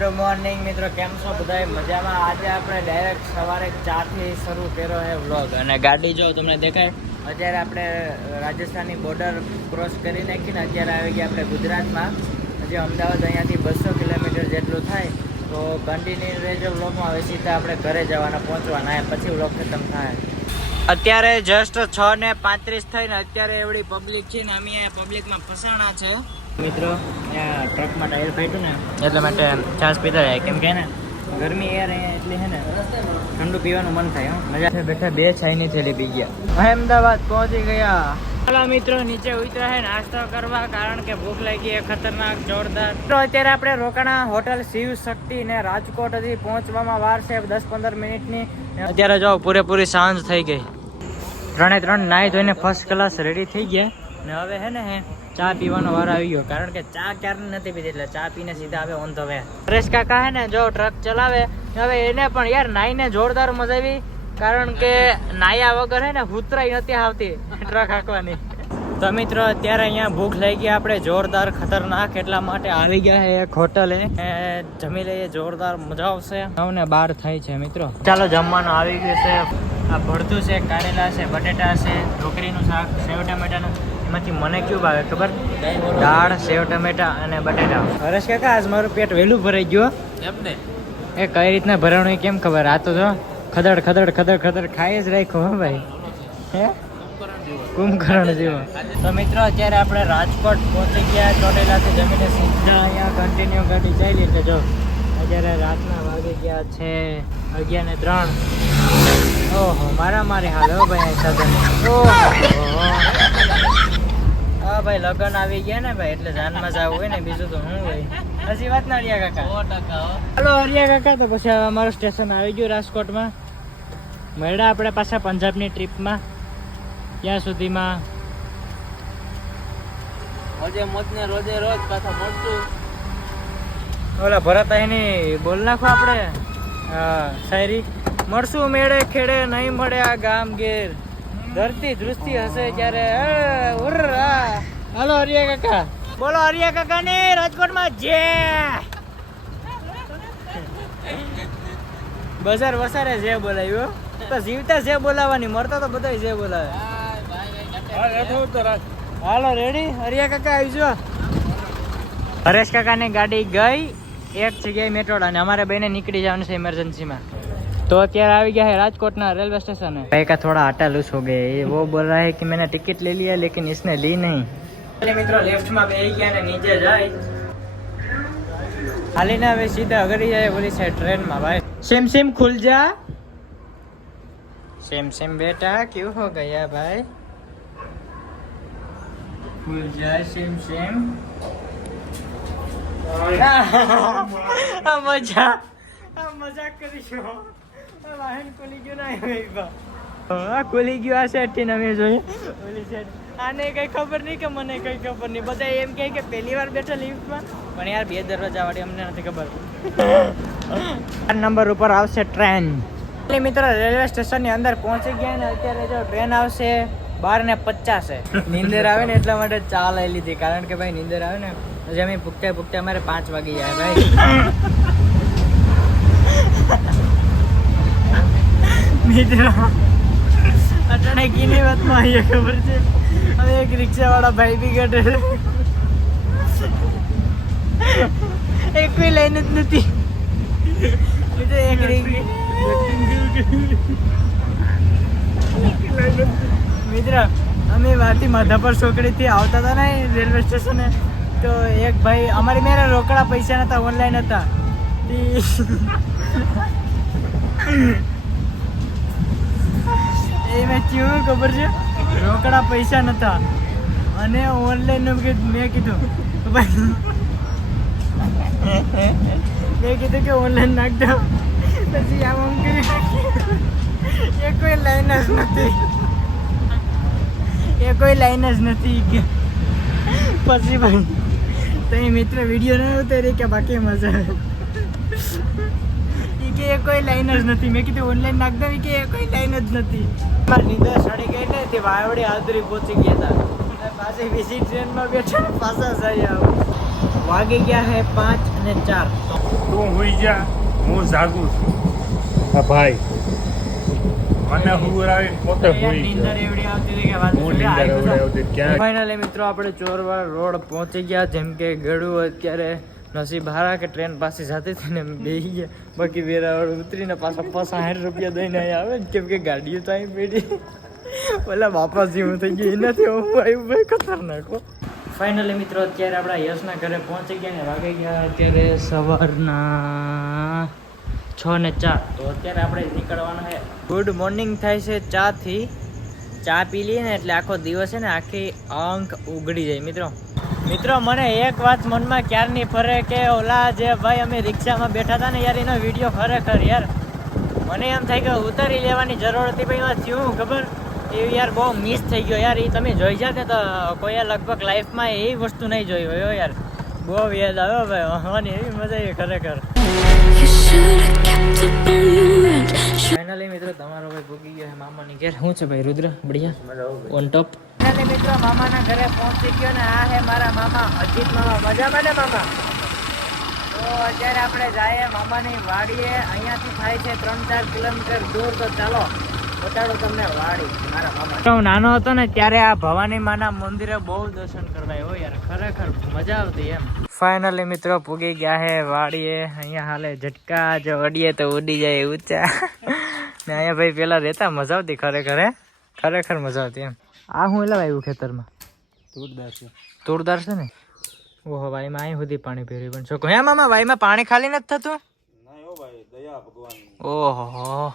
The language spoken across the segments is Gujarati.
ગુડ મોર્નિંગ મિત્રો, કેમ છો બધા? મજામાં. આજે આપણે ડાયરેક્ટ સવારે 4 થી શરૂ કર્યો છે વ્લોગ. અને ગાડી જો તમને દેખાય, અત્યારે આપણે રાજસ્થાનની બોર્ડર ક્રોસ કરી નાખીને અત્યારે આવી ગયા આપણે ગુજરાતમાં. હજી અમદાવાદ અહીંયાથી 200 કિલોમીટર જેટલું થાય. તો કન્ટિન્યુ રહેજો વ્લોગમાં. હવે સીધા આપણે ઘરે જવાના, પહોંચવાના, પછી વ્લોગ ખતમ થાય. અત્યારે જસ્ટ 6:35 થઈને અત્યારે એવડી પબ્લિક છે ને અમે પબ્લિકમાં ફસાણા છે મિત્રો. ત્યાં ટ્રકમાં ટાયર ફાટ્યું ને એટલા માટે છાશ પીતા જાય, કેમ કે ને ગરમી એર એટલે છે ને ઠંડુ પીવાનું મન થાય. મજા છે. બેઠા 2 ચાઈની થેલી પી ગયા. અમદાવાદ પહોંચી ગયા. ચાલો મિત્રો, નીચે ઉતર્યા છે નાસ્તો કરવા, કારણ કે ભૂખ લાગી છે ખતરનાક જોરદાર. તો અત્યારે આપણે રોકાણા હોટલ શિવ શક્તિ ને રાજકોટ. હજી પહોંચવામાં વાર છે 10-15 મિનિટની. અત્યારે જો પૂરેપૂરી સાંજ થઈ ગઈ. 3 નાહી ધોઈને ફર્સ્ટ ક્લાસ રેડી થઈ ગયા. ને હવે હે ને ચા પીવાનો વાર આવી ગયો, કારણ કે ચા ક્યારની નથી પીધી, એટલે ચા પીને સીધા આવે ઓન ધ વે. પરેશ કાકા હે ને જો ટ્રક ચલાવે, હવે એને પણ યાર નાઈને જોરદાર મજા આવી, કારણ કે નાયા વગર હે ને ઉતરાઈ નથી આવતી ટ્રક હાંકવાની. તો મિત્રો અત્યારે અહીંયા ભૂખ લઈ ગયા આપણે જોરદાર ખતરનાક, એટલા માટે આવી ગયા છે એક હોટલે. જમી લઈએ, જોરદાર મજા આવશે. 9:12 થાય છે મિત્રો. ચાલો જમવાનું આવી ગયું છે. આ ભરતું છે, કારેલા છે, બટેટા છે, ઢોકળીનું શાક, સેવ ટમેટાનું. એમાંથી મને કયું ભાવે ખબર? દાળ, સેવ ટમેટા અને બટેટા. હરેશ કાકા આજ મારું પેટ વહેલું ભરાઈ ગયું એમને. એ કઈ રીતના ભરાણું કેમ ખબર? આ તો જો ખદડ ખદડ ખદડ ખદડ ખાઈ જ રાખ્યો હો ભાઈ. હે કુંભકર્ણ જેવો. તો મિત્રો અત્યારે આપણે રાજકોટ પહોંચી ગયા. ચોટીલાથી જમીને સીધા અહીંયા કન્ટિન્યુ ગાડી ચાલી. એટલે જો અત્યારે રાતના વાગી ગયા છે 11:03. ઓહો મારા મારી હાલ હો ભાઈ સાધન. ઓહો હા ભાઈ, લગન આવી ગયા ને ભાઈ, એટલે જાનમાં જવું હોય ને, બીજું તો શું હોય. હજી વાત ના હરિયા કાકા. હાલો હરિયા કાકા. તો પછી અમારું સ્ટેશન આવી ગયું રાજકોટમાં. મળ્યા આપણે પાછા પંજાબની ટ્રીપમાં. ત્યાં સુધીમાં રોજે મોજને રોજે રોજ પાછા મળશું. ઓલા ભરત એની બોલ નાખો આપણે શાયરી. મળશું મેળે ખેડે, નહીં મળે આ ગામ ગેર, ધરતી ધ્રુજતી હશે ત્યારે. હાલો હરિયા કાકા. બોલો હરિયા કાકા ને રાજકોટમાં જે બજાર વસારે જે બોલાવ્યો તો જીવતા જે બોલાવાની, મરતા તો બધા જે બોલાવે. હાલો રેડી હરિયા કાકા આવજો. હરેશ કાકાની ગાડી ગઈ એક જગ્યાએ મેટ્રોડા, અને અમારે બેને નીકળી જવાનું છે ઇમરજન્સીમાં. तो અત્યારે આવી ગયા है राजकोट ना रेलवे स्टेशन है. भाई का थोड़ा आटा लूज हो गया है. वो बोल रहा है कि मैंने टिकट ले लिया लेकिन इसने ली नहीं. मित्रों लेफ्ट में बैठ गया ने नीचे जाए खाली ना, હવે સીધા અગરી જાય બોલી છે ટ્રેન માં. ભાઈ सेम सेम खुल जा. सेम सेम बेटा क्यों हो गया भाई? खुल जा सेम सेम. મજાક કરીશું. વાહન ખુલી ગયું ના ખુલી ગયું. આ સેટ થી અમે જોઈએ ઓલી સેટ. આને કઈ ખબર નહીં કે મને કઈ ખબર નહીં. બધા એમ કહે કે પહેલી વાર બેઠા લિફ્ટમાં, પણ યાર 2 દરવાજા વાળી અમને નથી ખબર. 4 નંબર ઉપર આવશે ટ્રેન. મિત્રો રેલવે સ્ટેશન ની અંદર પહોંચી ગયા ને અત્યારે જો ટ્રેન આવશે 12:50. નીંદર આવે ને એટલા માટે ચા લઈ લીધી, કારણ કે ભાઈ નીંદર આવે ને પછી અમે ભૂખતા ભૂખતા અમારે 5 વાગી જાય ભાઈ. મિત્રો અટાણે કીની વાતમાં આવીએ ખબર છે. હવે એક રિક્ષા વાળા ભાઈ બી ગટે એક કોઈ લાઈન જ નથી. એક મિત્ર અમે વાથી માધા પર છોકરીથી આવતા હતા ને રેલવે સ્ટેશને, તો એક ભાઈ અમારી મેરે રોકડા પૈસા નતા, ઓનલાઈન હતા. એ મેં કેવું ખબર છે, રોકડા પૈસા નતા અને ઓનલાઈન મેં કીધું મેં કીધું કે ઓનલાઈન નાખ દો. પછી આમ આમ કરી એ કોઈ લાઈન જ નથી, એ કોઈ લાઈન જ નથી. પછી ભાઈ તો એ મિત્ર વિડીયો ન ઉતારી કે બાકી મજા આવે. કે એ કોઈ લાઈન જ નથી. મેં કીધું ઓનલાઈન નાખ દો, કે એ કોઈ લાઈન જ નથી. મારી નીંદર સડી ગઈ ને તે વાવડી આદરી પહોંચી ગયા હતા. પાછી બીજી ટ્રેનમાં બેઠા પાછા જઈ આવું. વાગી ગયા છે 5:04. તું હુઈ જા, હું જાગું છું. હા ભાઈ, મને હુરાવી પોતે હુઈ નીંદર ગયો. એવડી આવતી હતી કે વાત હું નીંદર આવડે ક્યાં ફાઇનલી મિત્રો આપણે ચોરવાડ રોડ પહોંચી ગયા. જેમ કે ગળું અત્યારે નસીબ હારા કે ટ્રેન પાસે જતી હતી ને બેસી ગયા. બાકી વેરાવળ ઉતરીને પાછા 60 રૂપિયા દઈને અહીંયા આવે કેમ કે ગાડીઓ તો અહીં પડી. પેલા બાપા જેવું થઈ ગયું એનાથી હું આવ્યું ભાઈ ખતરનાક. ફાઇનલી મિત્રો અત્યારે આપણા યશના ઘરે પહોંચી ગયા ને વાગી ગયા અત્યારે સવારના 6:04. તો અત્યારે આપણે નીકળવાનું છે. ગુડ મોર્નિંગ થાય છે ચાથી. ચા પી લઈએ ને એટલે આખો દિવસ છે ને આખી આંખ ઉઘડી જાય. મિત્રો મને એક વાત મનમાં ક્યારની ફરે કે ઓલા જે ભાઈ અમે રિક્ષામાં બેઠા હતા ને યાર એનો વિડીયો ખરેખર યાર મને એમ થાય કે ઉતારી લેવાની જરૂર હતી. ભાઈ એમાં થયું ખબર એ યાર બહુ મિસ થઈ ગયો યાર. એ તમે જોઈ જાત ને તો કોઈ લગભગ લાઈફમાં એ વસ્તુ નહીં જોઈ હોય યાર. બહુ યાદ આવ્યો ભાઈ હવાની એવી મજા આવી ખરેખર. ફાઇનલી મિત્રો તમારો ભાઈ ભૂગી ગયો છે મામાની ઘેર. શું છે ભાઈ રુદ્ર બઢિયા ઓન ટોપ. ફાઇનલી મિત્રો મામાના ઘરે પહોંચી ગયો ને આ છે મારા મામા અજીત મામા. મજામાં ને મામા? તો અત્યારે આપણે જઈએ મામાની વાડીએ. અહીંયાથી થાય છે 3-4 કિલોમીટર દૂર. તો ચાલો બતાડો તમને વાડી મારા મામા. હું નાનો હતો ને ત્યારે આ ભવાની માના મંદિરે બહુ દર્શન કરવા હોય યાર ખરેખર મજા આવતી એમ. ફાઇનલી મિત્રો પૂગી ગયા હે વાડીએ. અહીંયા હાલે ઝટકા જો અડીએ તો ઉડી જાય ઊંચા. ને અહીંયા ભાઈ પેલા રહેતા મજા આવતી ખરેખર. ખરેખર મજા આવતી એમ. આ હું એલા આવ્યું ખેતરમાં તુરદાર છે ને. ઓહો વાયમાં અહીં સુધી પાણી પીર્યું પણ છોકરો હે મામા વાયમાં પાણી ખાલી નથી થતું. ઓહો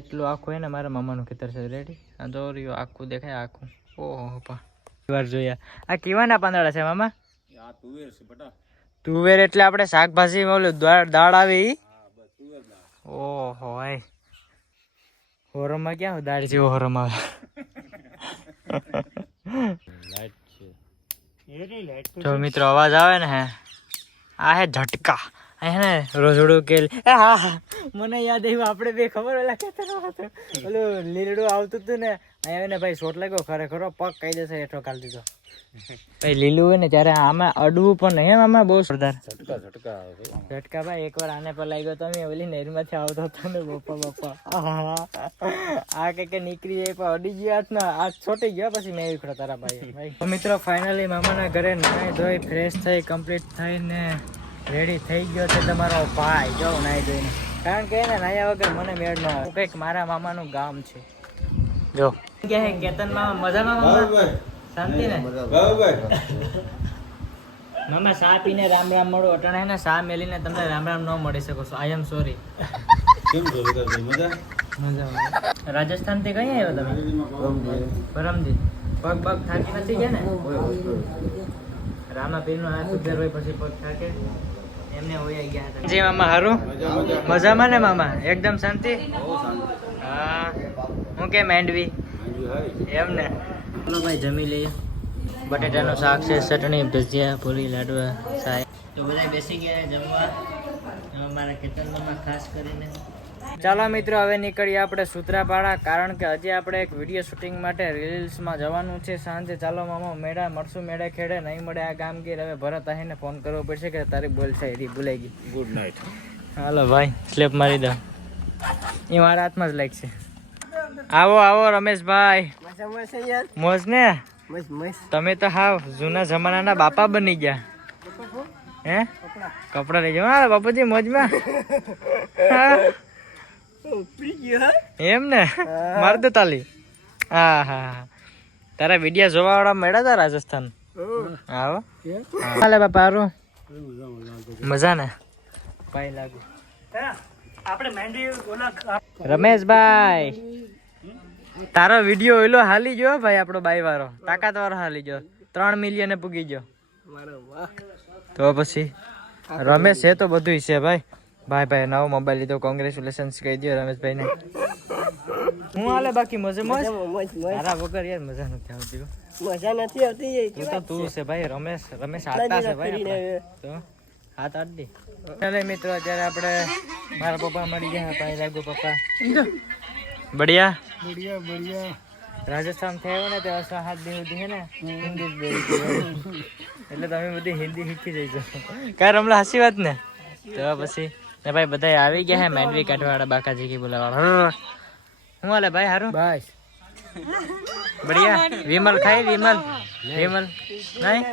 એટલું આખું હે ને મારા મામાનું ખેતર છે. રેડી આ જો રહ્યું આખું દેખાય આખું. ઓહો વાર જોયા. આ કેવાના પાંદડા છે મામા? તુવેર એટલે આપણે શાકભાજી ઓલું દાળ આવે ઈ. ઓહો ભાઈ હોરમાં ક્યાં દાળ જેવો હોરમ આવે. જો મિત્રો અવાજ આવે ને હે આ હે ઝટકા. હે ને રોજડું કે હા મને યાદ આવ્યું આપણે બે ખબર ઓલા ખેતરમાં હતું ઓલું લીલડું આવતું હતું ને અહીંયા ને ભાઈ શોટ લાગ્યો ખરેખર પગ કઈ દેશે હેઠો કાઢી દીધો. ભાઈ લીલું હોય ને ત્યારે આમાં અડવું પણ નહીં આમાં બહુ સરદાર ઝટકા ભાઈ. એકવાર આને પર લાગ્યો તમે ઓલી નહેરમાંથી આવતો હતો ને બાપા આ કે નીકળી જાય પણ અડી ગયો હાથ ના હાથ છોટી ગયો પછી મેં ઉખડો તારા ભાઈ. તો મિત્રો ફાઇનલી મામાના ઘરે નાહી ધોઈ ફ્રેશ થઈ કમ્પ્લીટ થઈને રેડી થઈ ગયો છે તમારો ભાઈ. જો નાહી ધોઈને કારણ કે એને નાહ્યા વગર મને મેળ ન આવે. કંઈક મારા મામાનું ગામ છે. જો કેતન મામા મજામાં મામા? શાંતિ ને મામા શા પીને રામ રામ મળો અટાણે ને શા મેલીને તમને રામ રામ ન મળી શકો છો. આઈ એમ સોરી. રાજસ્થાન થી કઈ આવ્યો તમે? પરમજી. પગ પગ થાકી નથી ગયા ને? રામાપીર નો હાથ ઉભેર હોય પછી પગ થાકે એમને હોય ગયા હતા. જી મામા હારું મજામાં ને મામા? એકદમ શાંતિ. હા હું કે માંડવી એમ ને. ચલો ભાઈ જમી લઈએ. બટેટાનું શાક છે, ચટણી, ભજીયા, પૂરી, લાડવા, ચાય. તો બધા બેસી ગયા જમવા મારા ખેતરમાં ખાસ કરીને. ચાલો મિત્રો હવે નીકળીએ આપણે સૂત્રાપાડા કારણ કે હજી આપણે એક વિડીયો શૂટિંગ માટે રીલ્સમાં જવાનું છે સાંજે. ચાલો મામા મેળા મળશું મેળે ખેડે નહીં મળે આ ગામ ગીર. હવે ભરત આહીને ફોન કરવો પડશે કે તારી બોલ છે એરી ભૂલાઈ ગઈ. Good night. હાલો ભાઈ સ્લેપ મારી દો. એ મારા હાથમાં જ લાગશે. આવો આવો રમેશભાઈ. મોજ ને? તમે તો હાવ જૂના જમાનાના બાપા બની ગયા. હે કપડા લઈ જાઓ હા બાપુજી મોજમાં. એમ ને માર દે તાલી. હા હા તારા વિડીયો જોવા વાળા મળ્યા હતા રાજસ્થાન. આવો હાલે બાપા હારું મજા ને ભાઈ લાગુ. રમેશભાઈ તારો વિડીયો ઓલો હાલી ગયો ભાઈ આપણો બાઈ વાળો તાકાત વાળો હાલી ગયો 3 મિલિયન પૂગી ગયો. તો પછી રમેશ છે તો બધું છે ભાઈ. ભાઈ નવો મોબાઈલ લીધો કોંગ્રેચ્યુલેશન્સ કહી દો રમેશભાઈ ને. હું હાલે બાકી મજે મોજ તારા વગર યાર મજા નથી આવતી. તું તો તું છે ભાઈ. રમેશ આતા છે ભાઈ. તો હાથ આડી ચાલે મિત્રો અત્યારે આપણે મારા પપ્પા મળી ગયા ભાઈ લાગુ પપ્પા બઢિયા રાજસ્થાન થયો ને તો 7 દિવસ છે ને હિન્દી એટલે તમે બધી હિન્દી શીખી જઈજો કાર હમણાં હાસી વાત ને તો પછી ને ભાઈ બધા આવી ગયા હે માંડવી કાઢવાવાળા બાકાજી કી બોલાવાળા હું હાલે ભાઈ હારું બસ બઢિયા વિમલ ખાઈ વિમલ નહીં